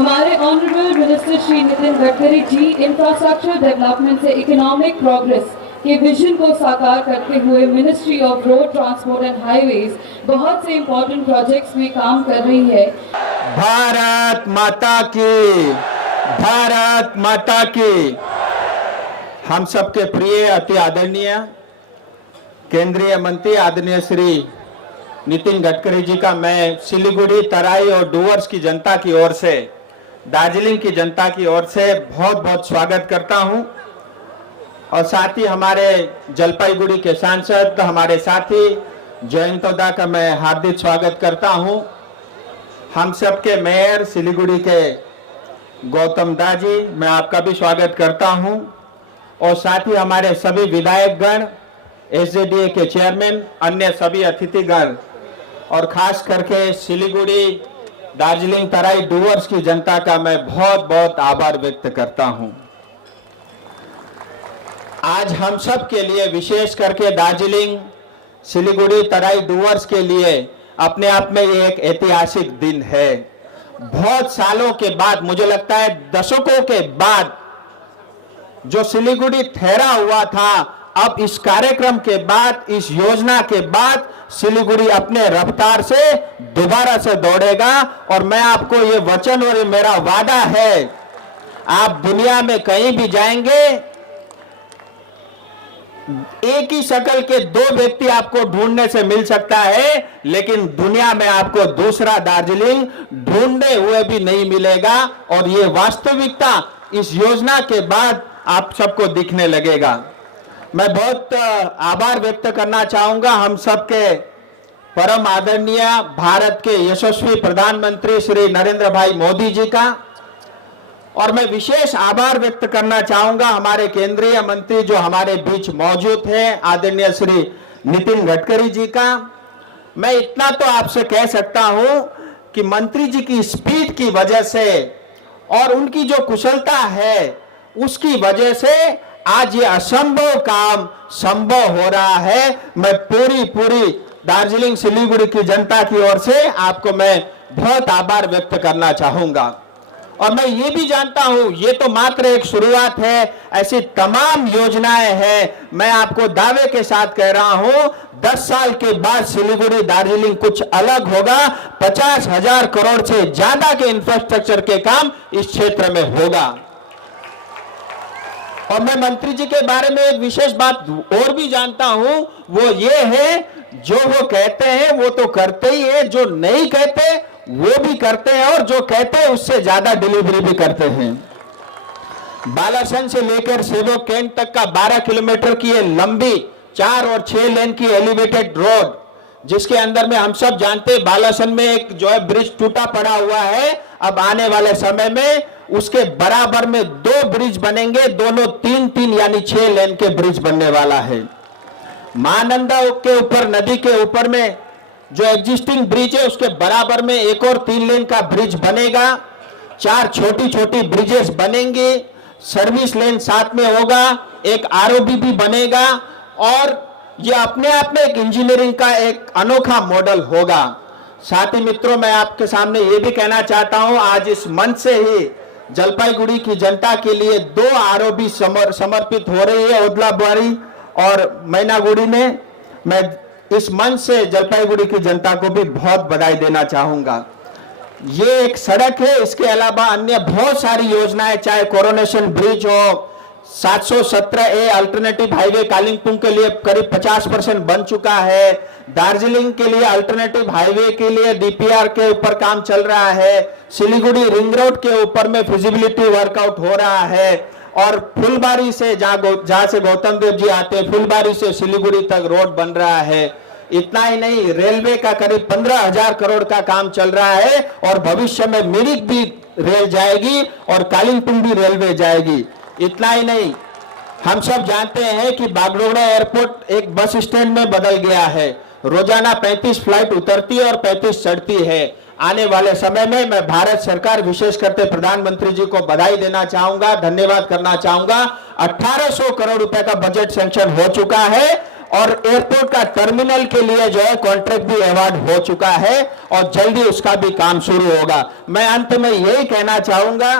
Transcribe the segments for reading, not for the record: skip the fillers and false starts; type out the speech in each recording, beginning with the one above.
हमारे honourable minister Shri Nitin Gadkari जी infrastructure development से economic progress के विजन को साकार करते हुए ministry of road transport and highways बहुत से इंपॉर्टेंट प्रोजेक्ट्स में काम कर रही है। भारत माता की, भारत माता की। हम सबके प्रिय अति आदरणीय केंद्रीय मंत्री आदरणीय श्री नितिन गडकरी जी का मैं सिलीगुड़ी, तराई और डूवर्स की जनता की ओर से, दार्जिलिंग की जनता की ओर से बहुत बहुत स्वागत करता हूं। और साथ ही हमारे जलपाईगुड़ी के सांसद हमारे साथी जयंतोदा का मैं हार्दिक स्वागत करता हूं। हम सबके मेयर सिलीगुड़ी के गौतम दा जी, मैं आपका भी स्वागत करता हूं। और साथ ही हमारे सभी विधायकगण, एसजेडीए के चेयरमैन, अन्य सभी अतिथिगण और खास करके सिलीगुड़ी, दार्जिलिंग, तराई, डूवर्स की जनता का मैं बहुत बहुत आभार व्यक्त करता हूं। आज हम सब के लिए, विशेष करके दार्जिलिंग, सिलीगुड़ी, तराई, डूवर्स के लिए अपने आप में ये एक ऐतिहासिक दिन है। बहुत सालों के बाद, मुझे लगता है दशकों के बाद, जो सिलीगुड़ी ठहरा हुआ था, अब इस कार्यक्रम के बाद, इस योजना के बाद सिलीगुड़ी अपने रफ्तार से दोबारा से दौड़ेगा। और मैं आपको ये वचन और ये मेरा वादा है, आप दुनिया में कहीं भी जाएंगे, एक ही शक्ल के दो व्यक्ति आपको ढूंढने से मिल सकता है, लेकिन दुनिया में आपको दूसरा दार्जिलिंग ढूंढे हुए भी नहीं मिलेगा। और ये वास्तविकता इस योजना के बाद आप सबको दिखने लगेगा। मैं बहुत आभार व्यक्त करना चाहूंगा हम सबके परम आदरणीय भारत के यशस्वी प्रधानमंत्री श्री नरेंद्र भाई मोदी जी का। और मैं विशेष आभार व्यक्त करना चाहूंगा हमारे केंद्रीय मंत्री जो हमारे बीच मौजूद हैं, आदरणीय श्री नितिन गडकरी जी का। मैं इतना तो आपसे कह सकता हूं कि मंत्री जी की स्पीड की वजह से और उनकी जो कुशलता है, उसकी वजह से आज ये असंभव काम संभव हो रहा है। मैं पूरी दार्जिलिंग, सिलीगुड़ी की जनता की ओर से आपको मैं बहुत आभार व्यक्त करना चाहूंगा। और मैं ये भी जानता हूं, ये तो मात्र एक शुरुआत है, ऐसी तमाम योजनाएं हैं। मैं आपको दावे के साथ कह रहा हूं, 10 साल के बाद सिलीगुड़ी, दार्जिलिंग कुछ अलग होगा। 50,000 करोड़ से ज्यादा के इंफ्रास्ट्रक्चर के काम इस क्षेत्र में होगा। और मैं मंत्री जी के बारे में एक विशेष बात और भी जानता हूं, वो ये है, जो वो कहते हैं वो तो करते ही है, जो नहीं कहते वो भी करते हैं, और जो कहते हैं उससे ज्यादा डिलीवरी भी करते हैं। बालासन से लेकर सेवक कैंट तक का 12 किलोमीटर की ये लंबी 4 और 6 लेन की एलिवेटेड रोड, जिसके अंदर में हम सब जानते हैं बालासन में एक जो है ब्रिज टूटा पड़ा हुआ है। अब आने वाले समय में उसके बराबर में 2 ब्रिज बनेंगे, दोनों 3-3 यानी 6 लेन के ब्रिज बनने वाला है। महानंदा के ऊपर, नदी के ऊपर में जो एग्जिस्टिंग ब्रिज है, उसके बराबर में एक और 3 लेन का ब्रिज बनेगा। 4 छोटी ब्रिजेस बनेंगे, सर्विस लेन साथ में होगा, एक आरओबी भी बनेगा। और ये अपने आप में एक इंजीनियरिंग का एक अनोखा मॉडल होगा। साथी मित्रों, मैं आपके सामने ये भी कहना चाहता हूं, आज इस मंच से ही जलपाईगुड़ी की जनता के लिए 2 आरओबी समर्पित हो रही है, ओदलाबाड़ी और मैनागुड़ी में। मैं इस मंच से जलपाईगुड़ी की जनता को भी बहुत बधाई देना चाहूंगा। ये एक सड़क है, इसके अलावा अन्य बहुत सारी योजनाएं, चाहे कोरोनेशन ब्रिज हो, 717A अल्टरनेटिव हाईवे कालिंपोंग के लिए करीब 50% बन चुका है। दार्जिलिंग के लिए अल्टरनेटिव हाईवे के लिए डीपीआर के ऊपर काम चल रहा है। सिलीगुड़ी रिंग रोड के ऊपर में फिजिबिलिटी वर्कआउट हो रहा है। और फुलबारी से जहां से गौतम देव जी आते हैं, फुलबारी से सिलीगुड़ी तक रोड बन रहा है। इतना ही नहीं, रेलवे का करीब 15,000 करोड़ का काम चल रहा है। और भविष्य में मिरिक भी रेल जाएगी और कालिंपोंग भी रेलवे जाएगी। इतना ही नहीं, हम सब जानते हैं कि बागडोगरा एयरपोर्ट एक बस स्टैंड में बदल गया है। रोजाना 35 फ्लाइट उतरती है और 35 चढ़ती है। आने वाले समय में मैं भारत सरकार, विशेष करके प्रधानमंत्री जी को बधाई देना चाहूंगा, धन्यवाद करना चाहूंगा। 1800 करोड़ रुपए का बजट सैंक्शन हो चुका है और एयरपोर्ट का टर्मिनल के लिए जो है कॉन्ट्रैक्ट भी अवार्ड हो चुका है और जल्दी उसका भी काम शुरू होगा। मैं अंत में यही कहना चाहूंगा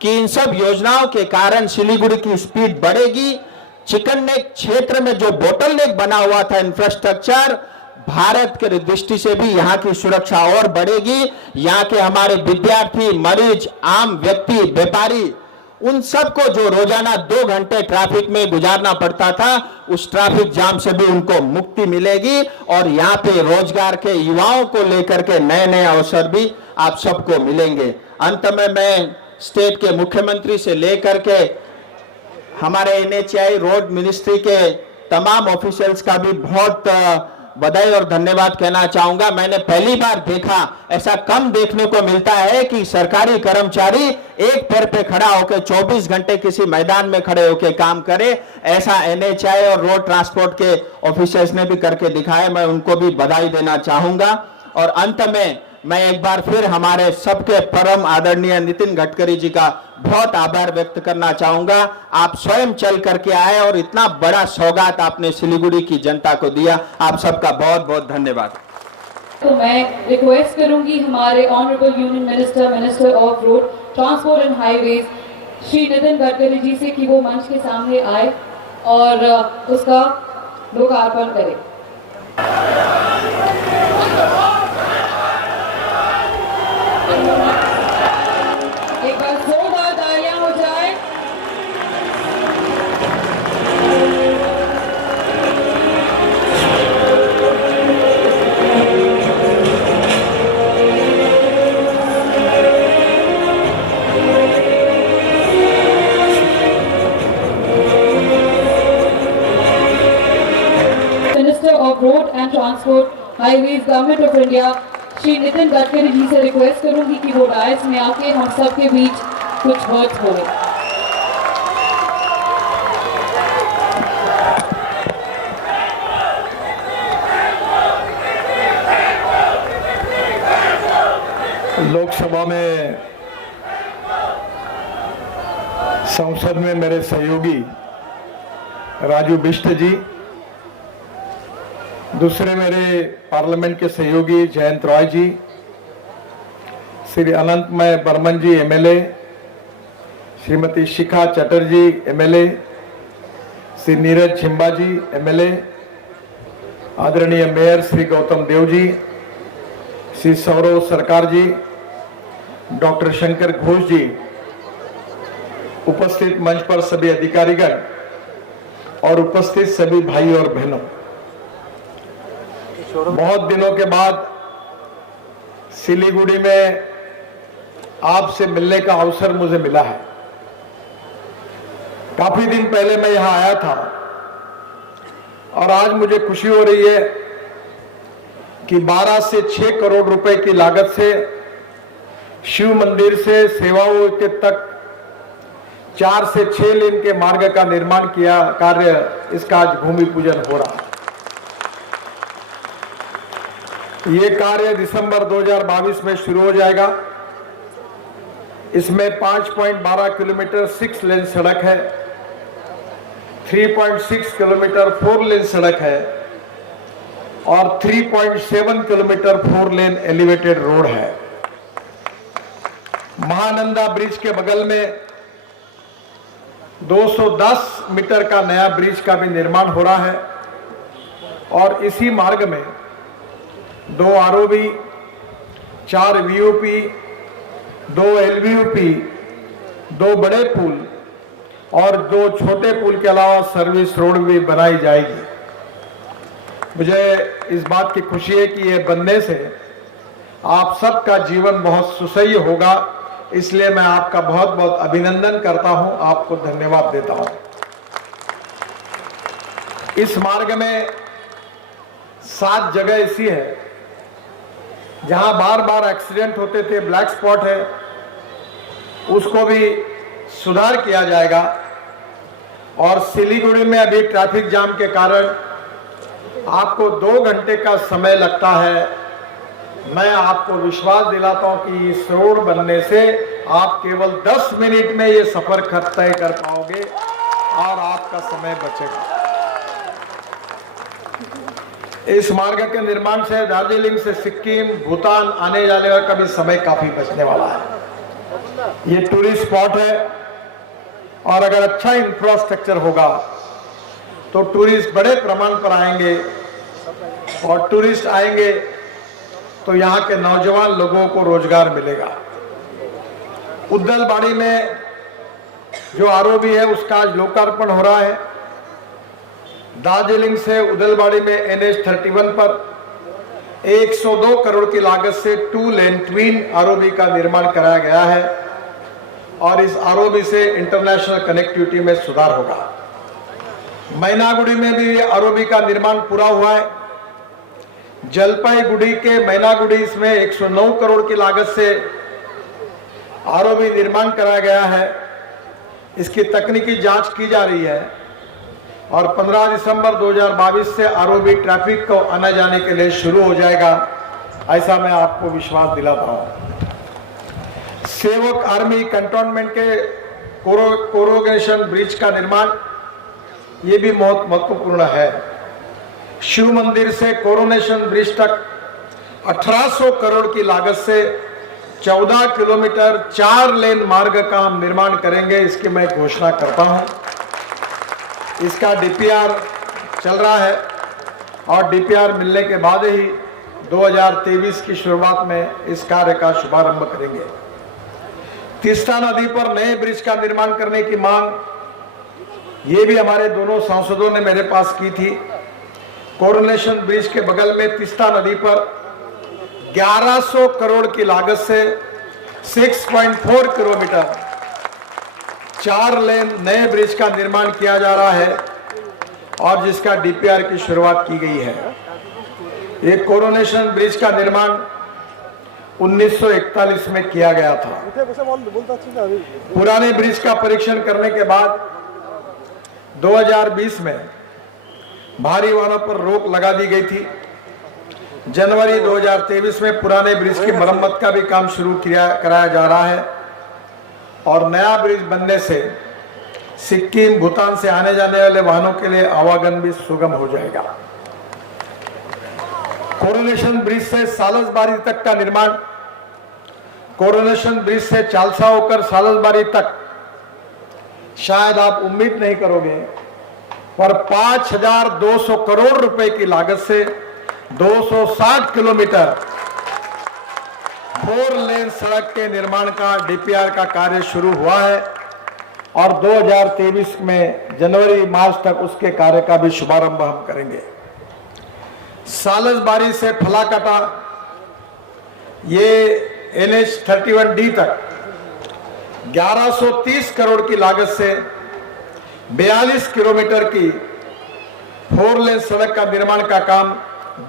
कि इन सब योजनाओं के कारण सिलीगुड़ी की स्पीड बढ़ेगी। चिकन नेक क्षेत्र में जो बोटल नेक बना हुआ था इंफ्रास्ट्रक्चर, भारत के दृष्टि से भी यहाँ की सुरक्षा और बढ़ेगी। यहाँ के हमारे विद्यार्थी, मरीज, आम व्यक्ति, व्यापारी, उन सबको जो रोजाना 2 घंटे ट्रैफिक में गुजारना पड़ता था, उस ट्रैफिक जाम से भी उनको मुक्ति मिलेगी और यहाँ पे रोजगार के युवाओं को लेकर के नए नए अवसर भी आप सबको मिलेंगे। अंत में मैं स्टेट के मुख्यमंत्री से लेकर के हमारे NHAI रोड मिनिस्ट्री के तमाम ऑफिशियल्स का भी बहुत बधाई और धन्यवाद कहना चाहूंगा। मैंने पहली बार देखा, ऐसा कम देखने को मिलता है कि सरकारी कर्मचारी एक पैर पे खड़ा होकर 24 घंटे किसी मैदान में खड़े होकर काम करे। ऐसा NHAI और रोड ट्रांसपोर्ट के ऑफिसर्स ने भी करके दिखाया। मैं उनको भी बधाई देना चाहूंगा। और अंत में मैं एक बार फिर हमारे सबके परम आदरणीय नितिन गडकरी जी का बहुत आभार व्यक्त करना चाहूंगा। आप स्वयं चल करके आए और इतना बड़ा सौगात आपने सिलीगुड़ी की जनता को दिया। आप सबका बहुत बहुत धन्यवाद। तो मैं रिक्वेस्ट करूंगी हमारे honourable union minister of road transport and highways Shri Nitin Gadkari ji से कि वो मंच के सामने आए और उसका लोकार्पण करें। एक बार जोरदार तालियां हो जाए। Minister of road and transport highways government of India Shri Nitin Gadkari ji से रिक्वेस्ट करूंगी कि वो डायस में आके हम सब के बीच कुछ वर्ड्स बोले। लोकसभा में संसद में मेरे सहयोगी राजू बिष्ट जी, दूसरे मेरे पार्लियामेंट के सहयोगी जयंत रॉय जी, श्री अनंतमय बर्मन जी MLA, श्रीमती शिखा चटर्जी MLA, श्री नीरज छिंबा जी MLA, आदरणीय मेयर श्री गौतम देव जी, श्री सौरव सरकार जी, डॉक्टर शंकर घोष जी, उपस्थित मंच पर सभी अधिकारीगण और उपस्थित सभी भाई और बहनों, बहुत दिनों के बाद सिलीगुड़ी में आपसे मिलने का अवसर मुझे मिला है। काफी दिन पहले मैं यहां आया था और आज मुझे खुशी हो रही है कि 12 से 6 करोड़ रुपए की लागत से शिव मंदिर से सेवाओं के तक 4 से 6 लेन के मार्ग का निर्माण किया कार्य, इसका आज भूमि पूजन हो रहा है। ये कार्य दिसंबर 2022 में शुरू हो जाएगा। इसमें 5.12 किलोमीटर 6 लेन सड़क है, 3.6 किलोमीटर 4 लेन सड़क है और 3.7 किलोमीटर 4 लेन एलिवेटेड रोड है। महानंदा ब्रिज के बगल में 210 मीटर का नया ब्रिज का भी निर्माण हो रहा है और इसी मार्ग में 2 ROB, 4 VOP, 2 LVOP, 2 बड़े पुल और 2 छोटे पुल के अलावा सर्विस रोड भी बनाई जाएगी। मुझे इस बात की खुशी है कि ये बनने से आप सबका जीवन बहुत सुसह्य होगा, इसलिए मैं आपका बहुत बहुत अभिनंदन करता हूं, आपको धन्यवाद देता हूं। इस मार्ग में 7 जगह ऐसी है जहां बार बार एक्सीडेंट होते थे, ब्लैक स्पॉट है, उसको भी सुधार किया जाएगा। और सिलीगुड़ी में अभी ट्रैफिक जाम के कारण आपको 2 घंटे का समय लगता है। मैं आपको विश्वास दिलाता हूं कि इस रोड बनने से आप केवल 10 मिनट में ये सफर तय कर पाओगे और आपका समय बचेगा। इस मार्ग के निर्माण से दार्जिलिंग से सिक्किम, भूटान आने जाने का भी समय काफी बचने वाला है। ये टूरिस्ट स्पॉट है और अगर अच्छा इंफ्रास्ट्रक्चर होगा तो टूरिस्ट बड़े प्रमाण पर आएंगे और टूरिस्ट आएंगे तो यहाँ के नौजवान लोगों को रोजगार मिलेगा। उद्दलबाड़ी में जो आरओबी है उसका आज लोकार्पण हो रहा है। दार्जिलिंग से उद्दलबाड़ी में NH-31 पर 102 करोड़ की लागत से 2 लेन ट्विन आरओबी का निर्माण कराया गया है और इस आरओबी से इंटरनेशनल कनेक्टिविटी में सुधार होगा। मैनागुड़ी में भी आरओबी का निर्माण पूरा हुआ है। जलपाईगुड़ी के मैनागुड़ी इसमें 109 करोड़ की लागत से आरओबी निर्माण कराया गया है। इसकी तकनीकी जांच की जा रही है और 15 दिसंबर 2022 से आरओबी ट्रैफिक को आने जाने के लिए शुरू हो जाएगा, ऐसा मैं आपको विश्वास दिलाता हूं। सेवक आर्मी कंटोनमेंट के कोरोगेशन ब्रिज का निर्माण ये भी बहुत महत्वपूर्ण है। शिव मंदिर से कोरोनेशन ब्रिज तक 1800 करोड़ की लागत से 14 किलोमीटर 4 लेन मार्ग का हम निर्माण करेंगे, इसकी मैं घोषणा करता हूं। इसका डीपीआर चल रहा है और डीपीआर मिलने के बाद ही 2023 की शुरुआत में इस कार्य का शुभारंभ करेंगे। तीस्ता नदी पर नए ब्रिज का निर्माण करने की मांग ये भी हमारे दोनों सांसदों ने मेरे पास की थी। कोरोनेशन ब्रिज के बगल में तीस्ता नदी पर 1100 करोड़ की लागत से 6.4 किलोमीटर 4 लेन नए ब्रिज का निर्माण किया जा रहा है और जिसका डीपीआर की शुरुआत की गई है। ये कोरोनेशन ब्रिज का निर्माण 1941 में किया गया था। पुराने ब्रिज का परीक्षण करने के बाद 2020 में भारी वाहनों पर रोक लगा दी गई थी। जनवरी 2023 में पुराने ब्रिज की मरम्मत का भी काम शुरू कराया जा रहा है और नया ब्रिज बनने से सिक्किम, भूटान से आने जाने वाले वाहनों के लिए आवागमन भी सुगम हो जाएगा। कोरोनेशन ब्रिज से सालसबारी तक का निर्माण, कोरोनेशन ब्रिज से चालसा होकर सालसबारी तक शायद आप उम्मीद नहीं करोगे पर 5200 करोड़ रुपए की लागत से 260 किलोमीटर 4 लेन सड़क के निर्माण का डीपीआर का कार्य शुरू हुआ है और 2023 में जनवरी मार्च तक उसके कार्य का भी शुभारंभ हम करेंगे। सालसबारी से फलाकटा ये NH-31D तक 1130 करोड़ की लागत से 42 किलोमीटर की 4 लेन सड़क का निर्माण का काम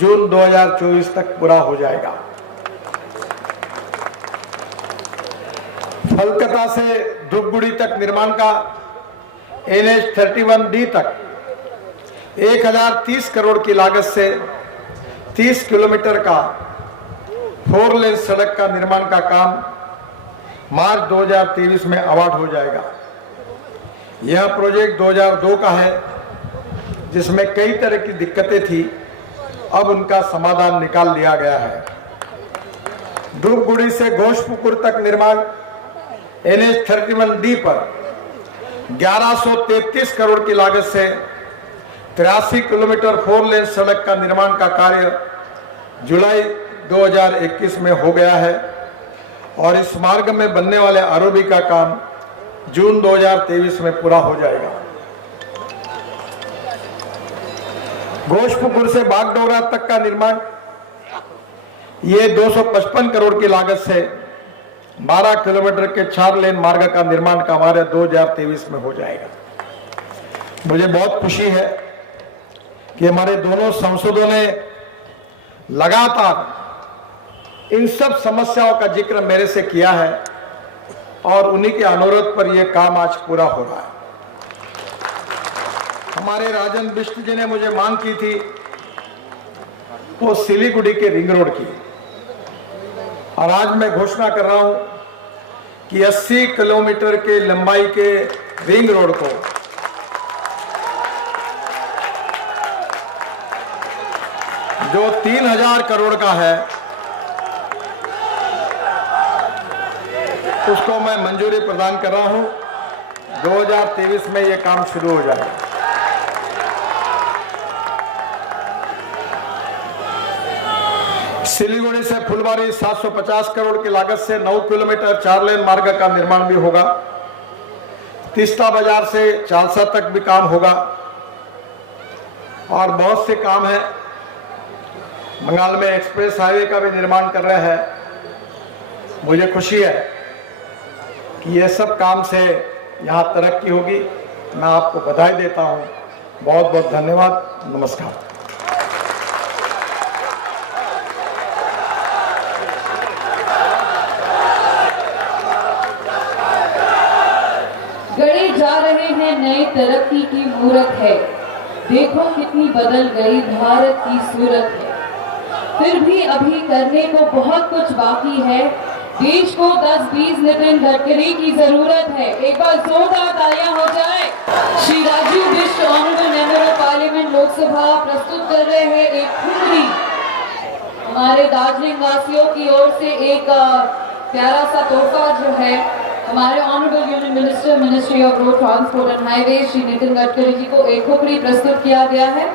जून 2024 तक पूरा हो जाएगा। फलकता से धूपगुड़ी तक निर्माण का NH-31D तक 1030 करोड़ की लागत से 30 किलोमीटर का 4 लेन सड़क का निर्माण का काम मार्च 2023 में अवार्ड हो जाएगा। यह प्रोजेक्ट 2002 का है जिसमें कई तरह की दिक्कतें थी, अब उनका समाधान निकाल लिया गया है। धूपगुड़ी से घोषपुकुर तक निर्माण NH-31D पर 1133 करोड़ की लागत से 83 किलोमीटर 4 लेन सड़क का निर्माण का कार्य जुलाई 2021 में हो गया है और इस मार्ग में बनने वाले आरओबी का काम जून 2023 में पूरा हो जाएगा। घोषपुकुर से बागडोगरा तक का निर्माण ये 255 करोड़ की लागत से 12 किलोमीटर के 4 लेन मार्ग का निर्माण का हमारे 2023 में हो जाएगा। मुझे बहुत खुशी है कि हमारे दोनों सांसदों ने लगातार इन सब समस्याओं का जिक्र मेरे से किया है और उन्हीं के अनुरोध पर यह काम आज पूरा हो रहा है। हमारे राजन बिष्ट जी ने मुझे मांग की थी वो सिलीगुड़ी के रिंग रोड की, और आज मैं घोषणा कर रहा हूं कि 80 किलोमीटर के लंबाई के रिंग रोड को जो 3000 करोड़ का है उसको मैं मंजूरी प्रदान कर रहा हूं। 2023 में ये काम शुरू हो जाए। सिलीगुड़ी से फुलबारी 750 करोड़ की लागत से 9 किलोमीटर 4 लेन मार्ग का निर्माण भी होगा। तीस्ता बाजार से चालसा तक भी काम होगा और बहुत से काम है। बंगाल में एक्सप्रेस हाईवे का भी निर्माण कर रहे हैं। मुझे खुशी है कि ये सब काम से यहाँ तरक्की होगी। मैं आपको बधाई देता हूँ। बहुत बहुत धन्यवाद। नमस्कार। गढ़े जा रहे हैं नई तरक्की की मूरत है। देखो कितनी बदल गई भारत की सूरत है। फिर भी अभी करने को बहुत कुछ बाकी है। देश को 10-20 नितिन गडकरी की जरूरत है। एक बार जोरदार तालियां हो जाए। Shri Rajiv Bisht honourable member of parliament Lok Sabha प्रस्तुत कर रहे हैं एक खुंदरी हमारे दार्जिलिंग वासियों की ओर से एक प्यारा सा तोहफा जो है हमारे honourable union minister ministry of road transport and highway Shri Nitin Gadkari ji को एक खुंदरी प्रस्तुत किया गया है।